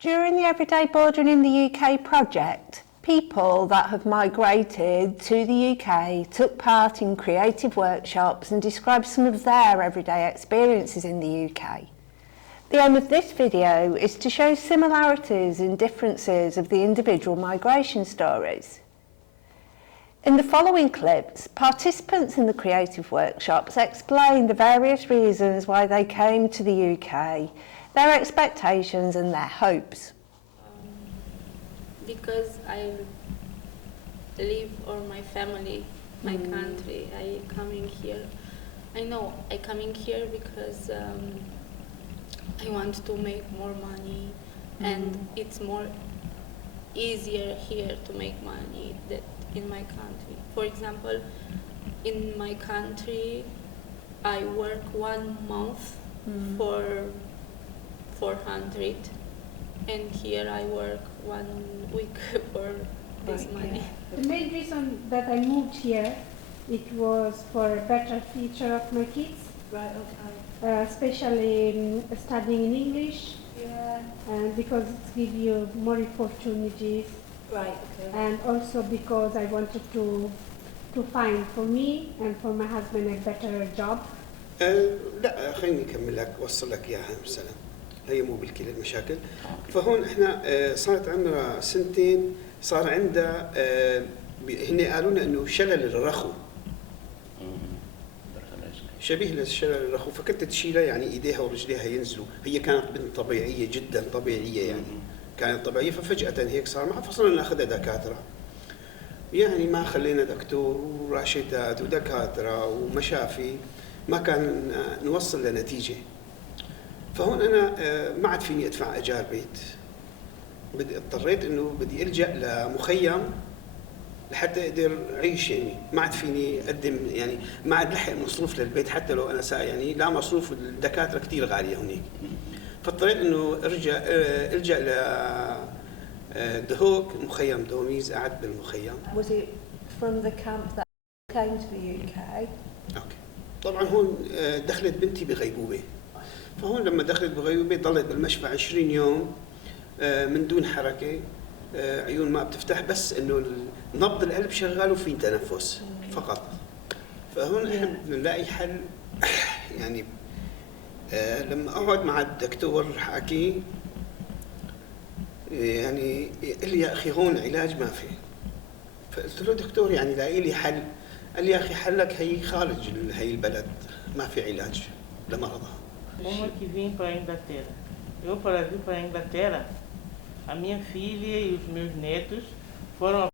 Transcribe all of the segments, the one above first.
During the Everyday Bordering in the UK project, people that have migrated to the UK took part in creative workshops and described some of their everyday experiences in the UK. The aim of this video is to show similarities and differences of the individual migration stories. In the following clips, participants in the creative workshops explain the various reasons why they came to the UK, their expectations and their hopes. Because I live or my family, my country, I coming here. I know I coming here because I want to make more money, and it's more easier here to make money than in my country. For example, in my country, I work 1 month for 400, and here I work 1 week for this money. The main reason that I moved here, it was for a better future of my kids. Right, okay. Especially studying in English, Yeah. and because it gives you more opportunities, Right, okay. and also because I wanted to find for me and for my husband a better job. لا خليني أكمل لك وصل لك إياها مثلا هي مو بالكل المشاكل. فهون إحنا صارت عمرها 2 سنين صار عندها هن قالوا لنا إنه شلل الرخو شبيه للشلل الرخو، فكنت تشيلها يعني ايديها ورجليها ينزلوا. هي كانت بنت طبيعيه جدا طبيعيه يعني كانت طبيعيه، ففجاه هيك صار معها فصرنا ناخذها دكاتره. يعني ما خلينا دكتور وراشدات ودكاتره ومشافي، ما كان نوصل لنتيجه. فهون انا ما عاد فيني ادفع ايجار بيت، اضطريت انه بدي الجا لمخيم لحتى اقدر اعيش. يعني ما عاد فيني اقدم، يعني ما عاد لحق مصروف للبيت حتى لو انا يعني لا مصروف، الدكاتره كثير غاليه هناك. فاضطريت انه الجا دهوك مخيم دوميز، قعدت بالمخيم. Was it from the camp that came to the UK? اوكي. طبعا هون دخلت بنتي بغيبوبه، فهون لما دخلت بغيبوبه ضلت بالمشفى 20 يوم من دون حركه، عيون ما بتفتح، بس انه نبض القلب شغال وفي تنفس فقط. فهون احنا بدنا نلاقي حل. يعني لما اقعد مع الدكتور حاكي يعني قال لي يا اخي هون علاج ما في. فقلت له دكتور يعني لاقي لي حل. قال لي يا اخي حلك هي خارج هي البلد، ما في علاج لمرضها. Como que vim para a Inglaterra? Eu para vir para a Inglaterra, a minha filha e os meus netos foram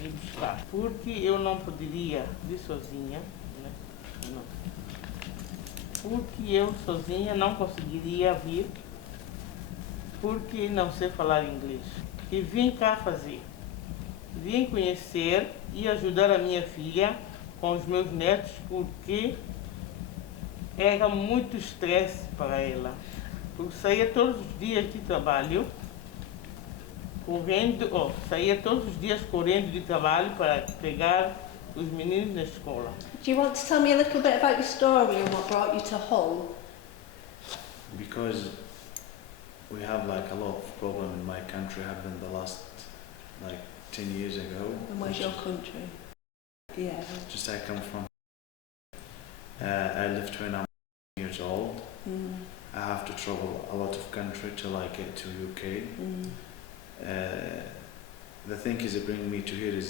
me buscar, porque eu não poderia vir sozinha, né? Não. Porque eu sozinha não conseguiria vir, porque não sei falar inglês. E vim cá fazer. Vim conhecer e ajudar a minha filha com os meus netos, porque era muito estresse para ela. Eu saía todos os dias de trabalho, saía todos os dias correndo de trabalho para pegar os meninos na escola. Do you want to tell me a little bit about your story and what brought you to Hull? Because we have like a lot of problem in my country happened the last like 10 years ago. And where's your country? Yeah. Just I come from. I lived when I'm years old. I have to travel a lot of country till I get to UK. The thing is that bringing me to here is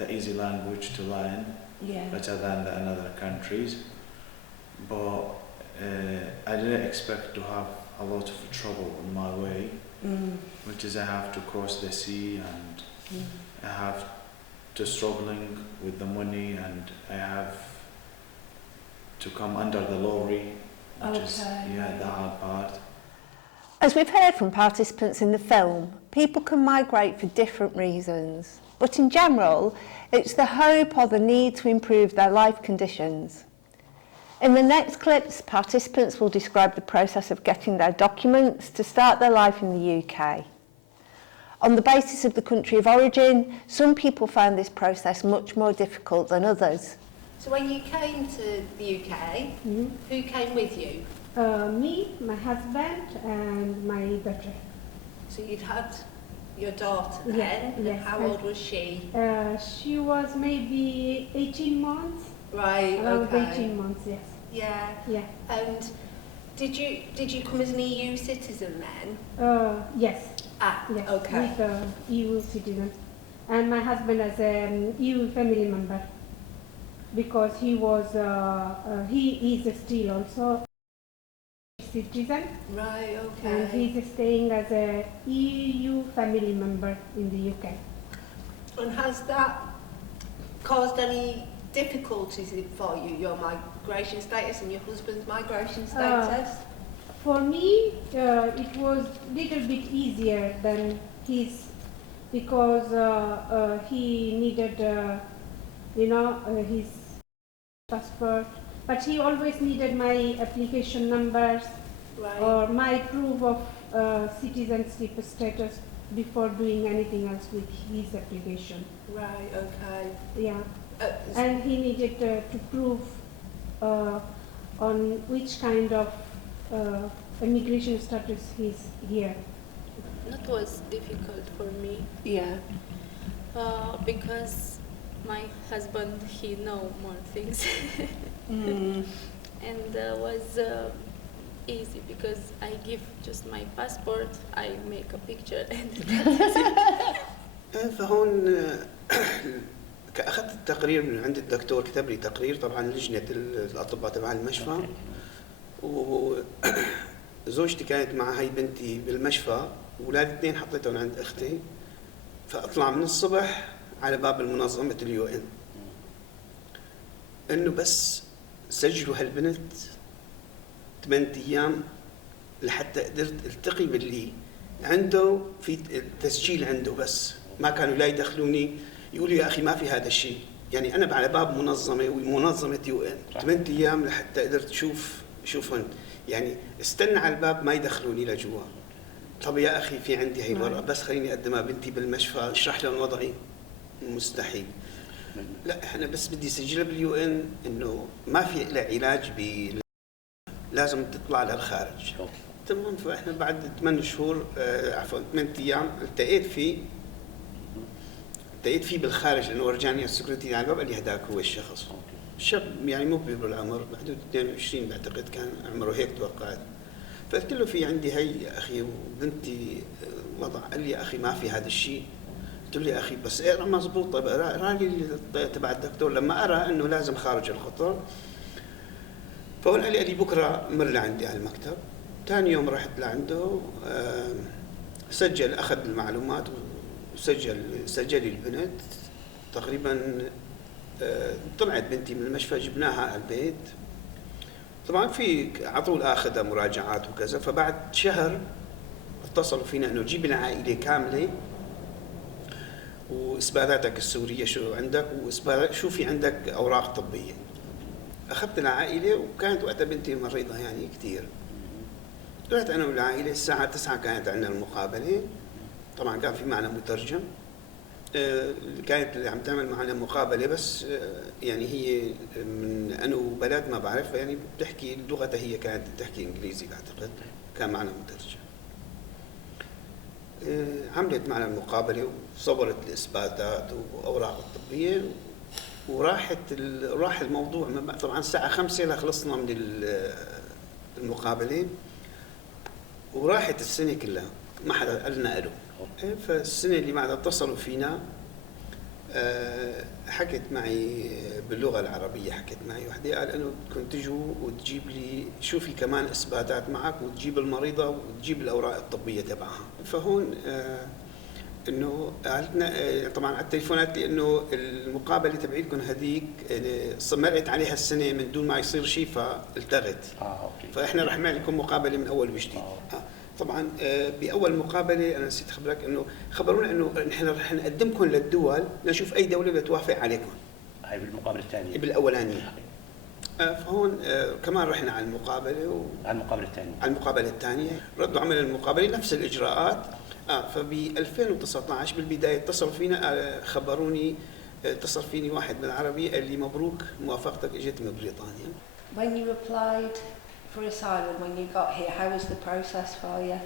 the easy language to learn, better than the other countries. But I didn't expect to have a lot of trouble on my way, which is I have to cross the sea and I have to struggling with the money, and I have to come under the lorry, which is the hard part. As we've heard from participants in the film, people can migrate for different reasons, but in general, it's the hope or the need to improve their life conditions. In the next clips, participants will describe the process of getting their documents to start their life in the UK. On the basis of the country of origin, some people found this process much more difficult than others. So when you came to the UK, who came with you? Me, my husband, and my daughter. So you'd had your daughter then, Yeah, and yes, how old was she? She was maybe 18 months. Right, Around okay. 18 months, yes. Yeah. Yeah. And did you come as an EU citizen then? Yes. Ah, Yes. okay. With EU citizen, and my husband as an EU family member, because he was he is still also citizen, Right, okay. and he's staying as a EU family member in the UK. And has that caused any difficulties for you, your migration status and your husband's migration status? For me, it was little bit easier than his, because he needed, his passport, but he always needed my application numbers Right. or my proof of citizenship status before doing anything else with his application. Right, okay. Yeah, Uh, and he needed to prove on which kind of immigration status he's here. That was difficult for me yeah. because my husband, he know more things. And was easy because I give just my passport, I make a picture and فهون اخذت التقرير من عند الدكتور، كتب لي تقرير طبعا لجنه الاطباء تبع المشفى، وزوجتي كانت مع هاي بنتي بالمشفى، واولاد اثنين حطيتهم عند اختي، فاطلع من الصبح على باب المنظمه اليو ان انه بس سجلوا هالبنت 8 ايام لحتى قدرت التقي باللي عنده في التسجيل عنده، بس ما كانوا لا يدخلوني، يقولوا يا اخي ما في هذا الشيء، يعني انا على باب منظمه ومنظمه يو ان 8 ايام لحتى قدرت شوفهم، يعني استنى على الباب ما يدخلوني لجوا. طب يا اخي في عندي هي الورقه بس خليني اقدمها بنتي بالمشفى اشرح لهم وضعي، مستحيل. لا احنا بس بدي اسجلها باليو ان انه ما في لها علاج لازم تطلع للخارج. تمام. فاحنا بعد 8 شهور عفوا 8 ايام التقيت فيه بالخارج، لانه ورجاني السكيورتي على الباب قال لي هذاك هو الشخص. شاب يعني مو كبير بالعمر، بحدود 22 بعتقد كان عمره هيك توقعت. فقلت له في عندي هي يا اخي وبنتي وضع، قال لي يا اخي ما في هذا الشيء. قلت له يا اخي بس اقرا مضبوط، طيب اقرا لي تبع الدكتور. لما ارى انه لازم خارج الخطر، فهون قال لي بكره مر لعندي على المكتب. ثاني يوم رحت لعنده، سجل اخذ المعلومات وسجل لي البنت. تقريبا طلعت بنتي من المشفى، جبناها على البيت. طبعا في على طول اخذها مراجعات وكذا. فبعد شهر اتصلوا فينا انه جيب العائله كامله واثباتاتك السوريه شو عندك، واثبات شو في عندك اوراق طبيه. اخذت العائله، وكانت وقتها بنتي مريضه يعني كثير. طلعت انا والعائله الساعه 9 كانت عندنا المقابله. طبعا كان في معنا مترجم، كانت اللي عم تعمل معنا مقابله بس يعني هي من انو بلد ما بعرف، يعني بتحكي لغتها، هي كانت بتحكي انجليزي بعتقد. كان معنا مترجم. عملت معنا المقابله وصورت الاثباتات واوراق الطبيه، راح الموضوع. طبعا الساعه 5 خلصنا من المقابله، وراحت السنه كلها ما حدا قال لنا الو. فالسنه اللي بعدها اتصلوا فينا، حكت معي باللغه العربيه، حكت معي وحده، قال انه بدكم تجوا وتجيب لي شو في كمان اثباتات معك، وتجيب المريضه وتجيب الاوراق الطبيه تبعها. فهون انه قالتنا طبعا على التليفونات لي انه المقابله تبعيتكم هذيك مرقت عليها السنه من دون ما يصير شيء فالتغت. اوكي. فاحنا رح نعمل لكم مقابله من اول وجديد. طبعا باول مقابله انا نسيت اخبرك انه خبرونا انه نحن رح نقدمكم للدول لنشوف اي دوله بتوافق عليكم. هاي بالمقابله الثانيه. بالاولانيه. فهون كمان رحنا على المقابله على المقابله الثانيه. على المقابله الثانيه ردوا عمل المقابله نفس الاجراءات. فب 2019 بالبدايه اتصلوا فينا، خبروني، اتصل فيني واحد بالعربي قال لي مبروك موافقتك اجت من بريطانيا. When you applied for asylum when you got here? How was the process for you?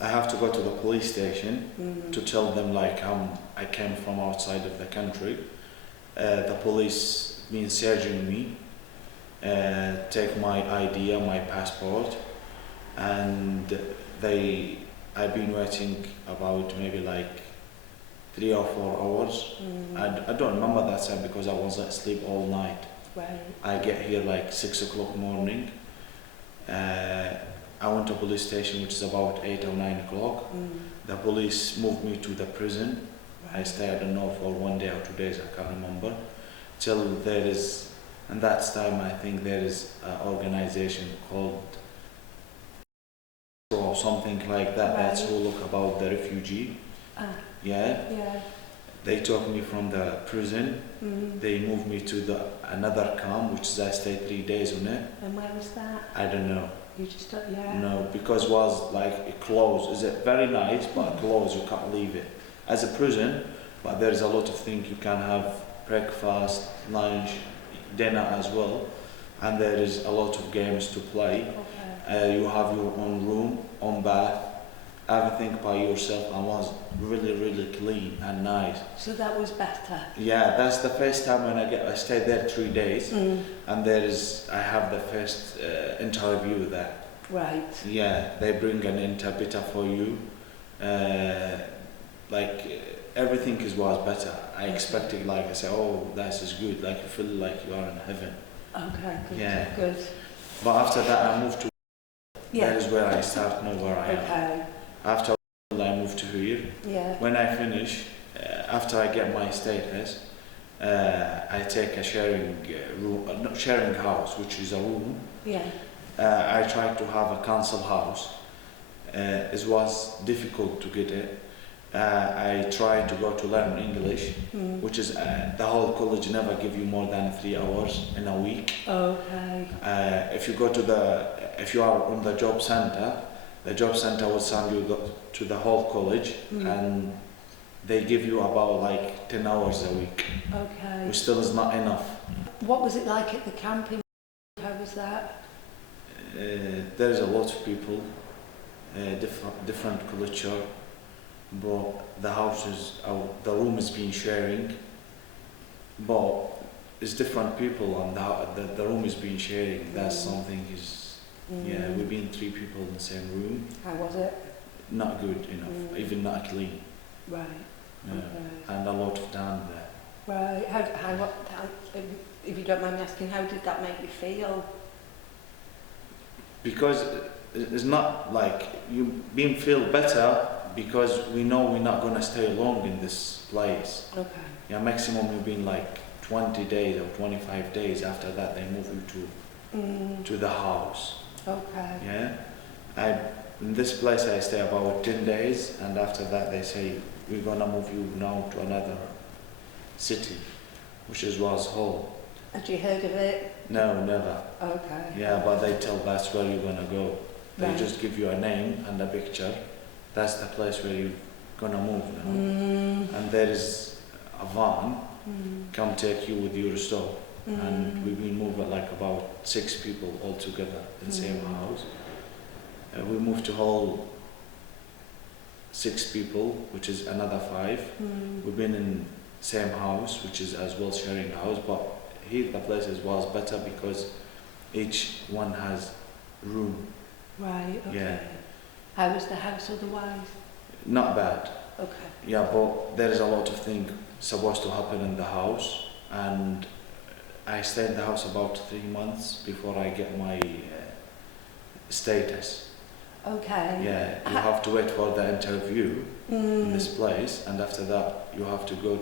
I have to go to the police station to tell them like I came from outside of the country. The police been searching me, take my ID and my passport, and I've been waiting about maybe like 3 or 4 hours. I don't remember that time because I was asleep all night. Right. I get here like 6 o'clock morning. I went to police station, which is about 8 or 9 o'clock. The police moved me to the prison. Right. I stayed, I don't know, for 1 day or 2 days, I can't remember. Till there is, and that time I think there is an organization called or something like that. Right. That's who look about the refugee. Yeah. Yeah. They took me from the prison. They moved me to another camp, which is I stayed 3 days on it. And where was that? I don't know. You just don't, yeah. No, because it was like it closed. Is it very nice, but closed. You can't leave it as a prison. But there is a lot of things you can have: breakfast, lunch, dinner as well, and there is a lot of games to play. Okay. You have your own room, own bath, everything by yourself, and was really, really clean and nice. So that was better. Yeah, that's the first time when I stayed there 3 days, and I have the first interview there. Right. Yeah, they bring an interpreter for you. Everything was better. I expected, like I said, oh, this is good. Like you feel like you are in heaven. Okay. Good. Yeah. Good. But after that, I moved to. Yeah. That is where I start know where I am. Okay. After I moved to here. Yeah. When I finish, after I get my status, I take a sharing room, not sharing house, which is a room. Yeah. I tried to have a council house. It was difficult to get it. I tried to go to learn English, which is the whole college never give you more than 3 hours in a week. Okay. If you are on the job center will send you to the whole college, and they give you about like 10 hours a week. Okay. Which still is not enough. What was it like at the camping? How was that? There's a lot of people, different culture, but the houses, the room is being sharing, but it's different people, and the room is being sharing. That's something yeah, we've been 3 people in the same room. How was it? Not good enough, even not clean. Right. Yeah. Okay. And a lot of down there. Right. How, if you don't mind me asking, how did that make you feel? Because it's not like you feel better, because we know we're not going to stay long in this place. Okay. Yeah, maximum we've been like 20 days or 25 days. After that, they move you to the house. Okay. Yeah. In this place I stay about 10 days, and after that they say we're gonna move you now to another city, which was Hull. Had you heard of it? No, never. Okay. Yeah, but they tell that's where you're gonna go. They Right. just give you a name and a picture. That's the place where you're gonna move now. And there is a van come take you with your stuff. And we've been moving like about 6 people all together in the same house. We moved to Hull, 6 people, which is another 5. We've been in same house, which is as well sharing house, but here the places was better because each one has room. Right. Okay. Yeah. How was the house otherwise? Not bad. Okay. Yeah, but there is a lot of things supposed to happen in the house, and I stayed in the house about 3 months before I get my status. Okay. Yeah, you have to wait for the interview in this place, and after that you have to go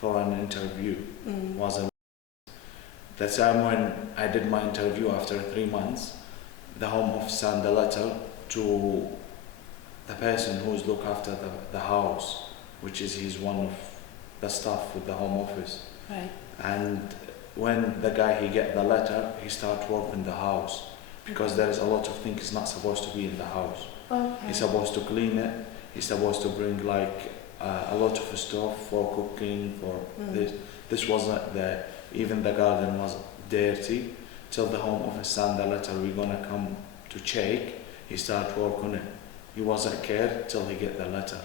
for an interview. The time when I did my interview after 3 months, the Home Office sent a letter to the person who's look after the house, which is he's one of the staff with the Home Office. Right. And when the guy he get the letter, he start work in the house, because there is a lot of things he's not supposed to be in the house. Okay. He's supposed to clean it. He's supposed to bring like a lot of stuff for cooking, for this. This wasn't there. Even the garden was dirty till the Home Office send the letter, we're gonna come to check. He start work on it. He wasn't care till he get the letter.